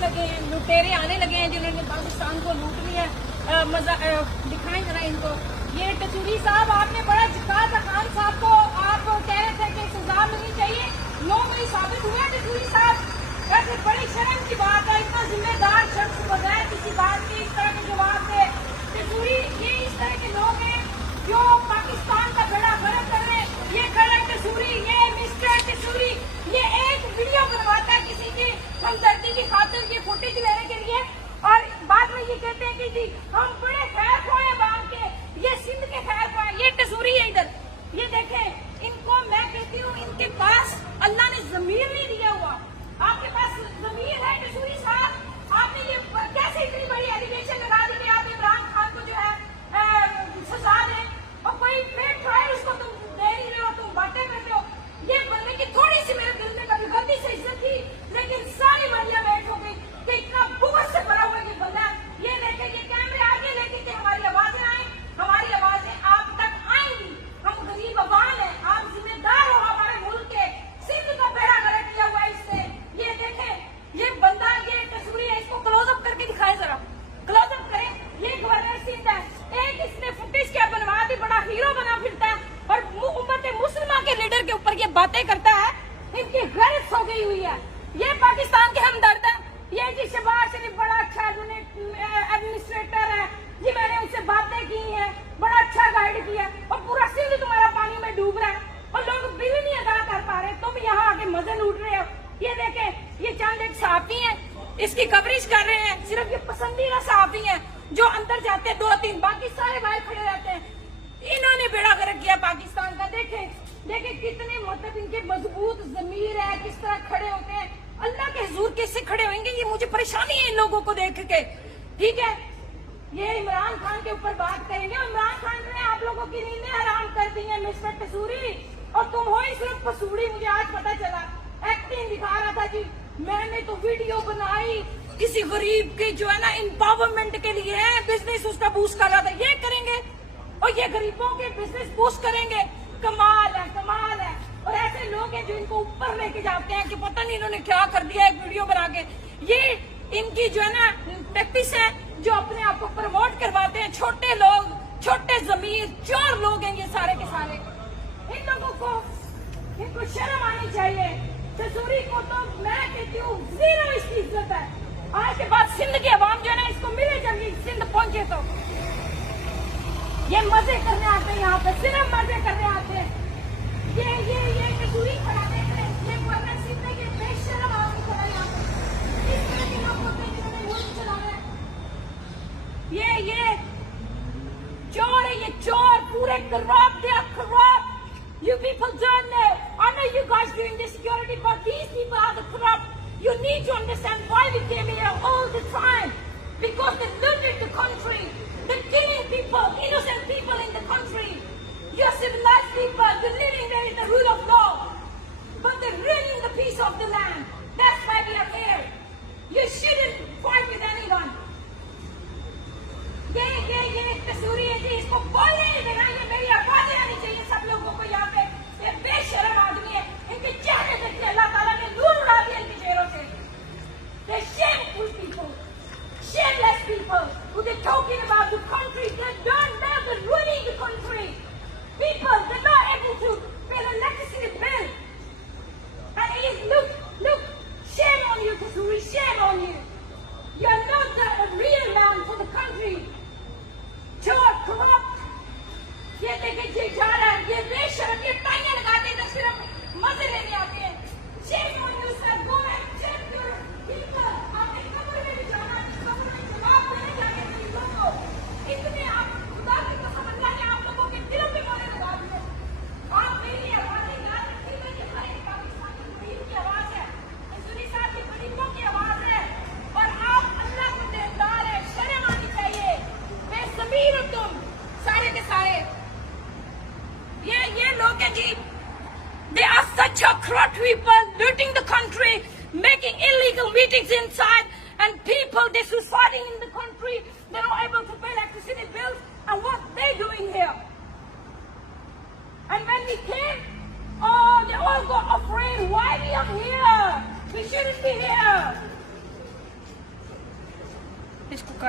लगे हैं, लुटेरे आने लगे हैं जिन्होंने पाकिस्तान को लूट लिया। मजा दिखाएं जरा इनको। ये टसूरी साहब, आपने बड़ा जिक्का था खान साहब को, आप कह रहे थे कि सजा मिलनी चाहिए, 9 मई साबित हुआ टसूरी साहब। वैसे बड़ी शर्म की बात है, इतना जिम्मेदार शख्स बगैर किसी बात के इस तरह के जवाब दे। टसूरी ये इस तरह के लोग हैं जो पाकिस्तान का बड़ा गलत कर रहे हैं। ये गलत टसूरी, ये मिस्टर टसूरी, ये एक वीडियो बनवाता है किसी की हमदर्दी की खातिर, ये फुटेज लेने के लिए, और बाद में ये कहते हैं कि जी हम बड़े खैर खोए बांध के, ये सिंध के खैर खोए। ये टसूरी है इधर, ये देखें इनको। मैं कहती हूँ इनके पास अल्लाह ने जमीर नहीं दिया हुआ। आपके पास जमीर है टसूरी साहब? आपने ये कैसे इतनी बड़ी एलिगेशन लगा दी कि आप इमरान खान को जो है सजा दें, और कोई फेक ट्रायल उसको तुम दे नहीं रहे हो, तुम बातें करते हो। ये बंदे की थोड़ी सी मेरे दिल में कभी गलती से इज्जत थी, लेकिन सारी मरिया बैठ हो गई कि इतना बुगत से भरा हुआ ये बंदा। ये देखे, ये कैमरे आगे लेके कि हमारी आवाजें आए, हमारी आवाजें आप तक आएंगी। हम गरीब अवाम है, आप जिम्मेदार हो हमारे मुल्क के। सिंध का बेड़ा गर्क किया हुआ है इससे। ये देखें, ये बंदा, ये टसूरी है, इसको क्लोजअप करके दिखाएं जरा, क्लोजअप करें। ये गवर्नर सिंध है, एक इसने फुटेज क्या बनवा दी, बड़ा हीरो बना फिरता है, और उम्मत मुस्लिमा के लीडर के ऊपर ये बातें करता है। इनकी गैरत हो गई हुई है। ये पाकिस्तान के हमदर्द है। ये जी शहबाज शरीफ बड़ा अच्छा एडमिनिस्ट्रेटर है जी, मैंने उनसे बातें की हैं, बड़ा अच्छा गाइड किया, और पूरा सिंध तुम्हारा पानी में डूब रहा है और लोग बिल नहीं अदा कर पा रहे, तुम यहाँ आके मजे लूट रहे हो। ये देखें, ये चंद एक सहाफी है, इसकी कवरेज कर रहे हैं। सिर्फ ये पसंदीदा सहाफी है जो अंदर जाते हैं 2-3, बाकी सारे बाहर खड़े रहते हैं। इन्होंने बेड़ा गर्क किया पाकिस्तान का। देखें कितने मतलब इनके मजबूत जमीर है, किस तरह खड़े होते हैं। अल्लाह के हुजूर कैसे खड़े होंगे, ये मुझे परेशानी है इन लोगों को देख के। ठीक है, ये इमरान खान के ऊपर बात करेंगे। इमरान खान ने आप लोगों की नींदें हराम कर दी है मिस्टर टसूरी, और तुम हो ही सिर्फ पसूड़ी। मुझे आज पता चला, एक्टिंग दिखा रहा था जी, मैंने तो वीडियो बनाई किसी गरीब के जो है ना एम्पावरमेंट के लिए, बिजनेस उसका बूस्ट कर रहा था। ये करेंगे और ये गरीबों के बिजनेस बूस्ट करेंगे। कमाल है, कमाल है। और ऐसे लोग हैं जो इनको ऊपर लेके जाते हैं कि पता नहीं इन्होंने क्या कर दिया एक वीडियो बना के। ये इनकी जो है ना प्रैक्टिस है, जो अपने आप को प्रमोट करवाते हैं। छोटे लोग, छोटे जमीर, चोर लोग हैं ये सारे के सारे। इन लोगों को, इनको शर्म आनी चाहिए। टसूरी को तो मैं कहती हूँ जीरो इसकी इज्जत है। आज के बाद सिंध की आवाम जो है ना इसको मिले जब ये सिंध पहुंचे तो। ये मजे करने आते हैं यहाँ पे, सिर्फ मजे करने आते हैं। ये टसूरी खड़ा देख रहे हैं, ये गवर्नर सिंध के बेशरम आदमी खड़ा यहाँ पे। इस तरह के लोग होते हैं जिन्होंने मुल्क चलाना है। ये चोर है, ये चोर पूरे corrupt, they are corrupt. You people don't know. I know you guys doing the security, but these people are the corrupt. You need to understand why we came here all the time. Because they looted the country. They're killing people, innocent people in the country. You're civilized people, you're living there in the rule of law. But they're ruining the peace of the land. That's why we are here. You shouldn't fight with anyone. ये टसूरी है जी, इसको बोलने नहीं देना। ये मेरी आवाजें आनी चाहिए सब लोगों को यहाँ पे। ये बेशरम आदमी है, इनके चेहरे देखिए, अल्लाह ताला ने नूर उड़ा दिया इनके चेहरों से। They're shameful people, shameless people who they're talking about the country. They don't know they're ruining the country. People, they're not able to pay the electricity bill. And look, shame on you, Tazuri, shame on you. You're not a real man for the country. चोर, corrupt. ये देखिए जी जा रहा है, ये बेशरम, ये टाइयां लगाते हैं तो सिर्फ मजे लेने आते हैं। Shame on you, sir. Go and check your people. आपने कब्र में भी जाना है, कब्र में जवाब देने जाने के लिए लोगों इतने आप खुदा की कसम, अल्लाह ने आप लोगों के दिलों पे मोहर लगा दी है। आप मेरी आवाज़ें याद रखिएगा कि हर एक पाकिस्तानी गरीब की आवाज़ है, टसूरी साहब की गरीबों की आवाज़ है, और आप अल्लाह को देनदार है। शर्म आनी चाहिए। बेज़मीर हो तुम सारे के सारे। ये लोग हैं जी, they are such a corrupt people, looting the country, making illegal meetings inside, and people they're suiciding in the country. They're not able to pay electricity bills, and what they doing here? And when we came, oh, they all got afraid. Why we are here? We shouldn't be here. इसको काट